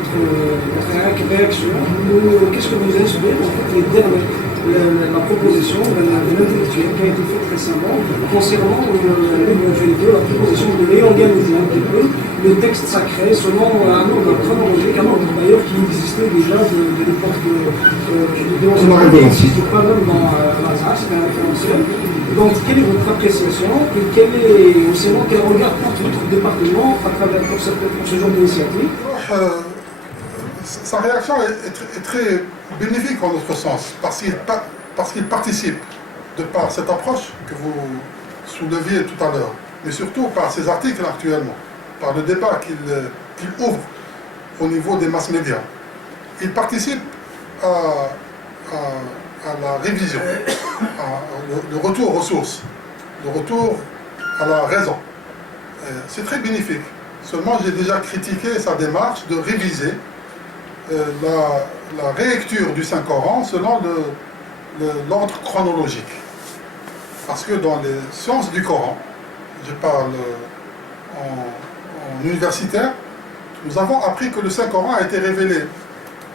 votre réaction, qu'est-ce que vous inspire en fait les derniers, la proposition de l'intellectuel qui a été faite récemment concernant l'éventualité, la proposition de réorganiser un petit peu le texte sacré selon un ordre chronologique, un ordre d'ailleurs qui existait déjà de l'époque de l'Ancien, je crois même dans l'Azhar, c'était un référentiel. Donc, quelle est votre appréciation et quel regard porte votre département à travers pour ce genre d'initiative? Sa réaction est très bénéfique en notre sens, parce qu'il participe, de par cette approche que vous souleviez tout à l'heure, mais surtout par ses articles actuellement, par le débat qu'il ouvre au niveau des masses médias. Il participe à la révision, le retour aux sources, le retour à la raison. C'est très bénéfique. Seulement, j'ai déjà critiqué sa démarche de réviser la rélecture du Saint-Coran selon l'ordre chronologique. Parce que dans les sciences du Coran, je parle en universitaire, nous avons appris que le Saint-Coran a été révélé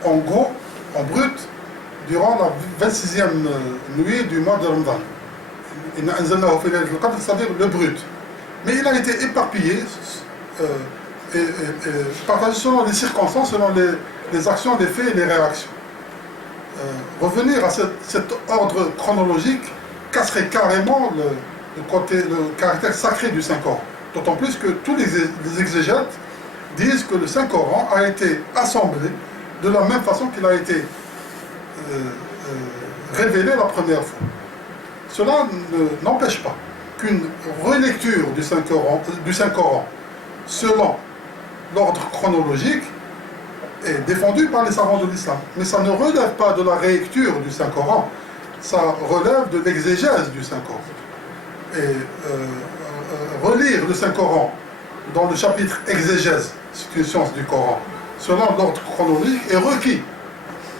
en gros, en brut, durant la 26e nuit du mois de Ramadan. C'est-à-dire le brut. Mais il a été éparpillé et partagé selon les circonstances, selon les actions, les faits et les réactions. Revenir à cet ordre chronologique casserait carrément le caractère sacré du Saint-Coran. D'autant plus que tous les exégètes disent que le Saint-Coran a été assemblé de la même façon qu'il a été révélé la première fois. Cela n'empêche pas qu'une relecture du Saint-Coran selon l'ordre chronologique est défendue par les savants de l'islam. Mais ça ne relève pas de la rélecture du Saint-Coran, ça relève de l'exégèse du Saint-Coran. Et relire le Saint-Coran dans le chapitre exégèse, c'est une science du Coran, selon l'ordre chronologique est requis.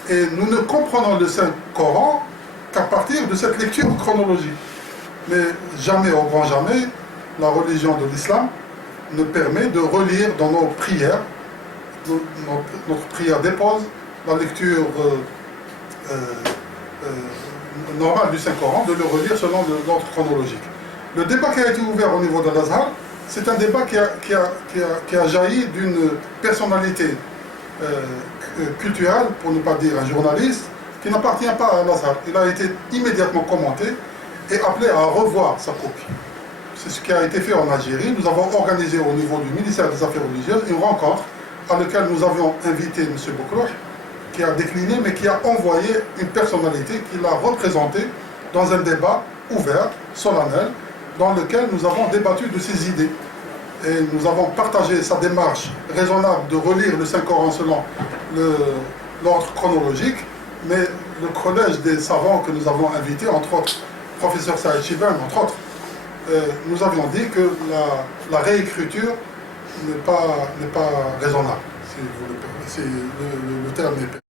Et nous ne comprenons le Saint-Coran qu'à partir de cette lecture chronologique. Mais jamais, au grand jamais, la religion de l'islam ne permet de relire dans nos prières, notre prière dépose, la lecture normale du Saint-Coran, de le relire selon l'ordre chronologique. Le débat qui a été ouvert au niveau de l'Azhar, c'est un débat qui a jailli d'une personnalité culturelle, pour ne pas dire un journaliste, qui n'appartient pas à l'Azhar. Il a été immédiatement commenté et appelé à revoir sa copie. C'est ce qui a été fait en Algérie. Nous avons organisé au niveau du ministère des Affaires religieuses une rencontre à laquelle nous avions invité M. Bokrouh, qui a décliné, mais qui a envoyé une personnalité qui l'a représenté dans un débat ouvert, solennel, dans lequel nous avons débattu de ses idées. Et nous avons partagé sa démarche raisonnable de relire le Saint-Coran selon l'ordre chronologique, mais le collège des savants que nous avons invités, entre autres, professeur Saïd Chiban, entre autres, nous avions dit que la réécriture n'est pas raisonnable, si le terme est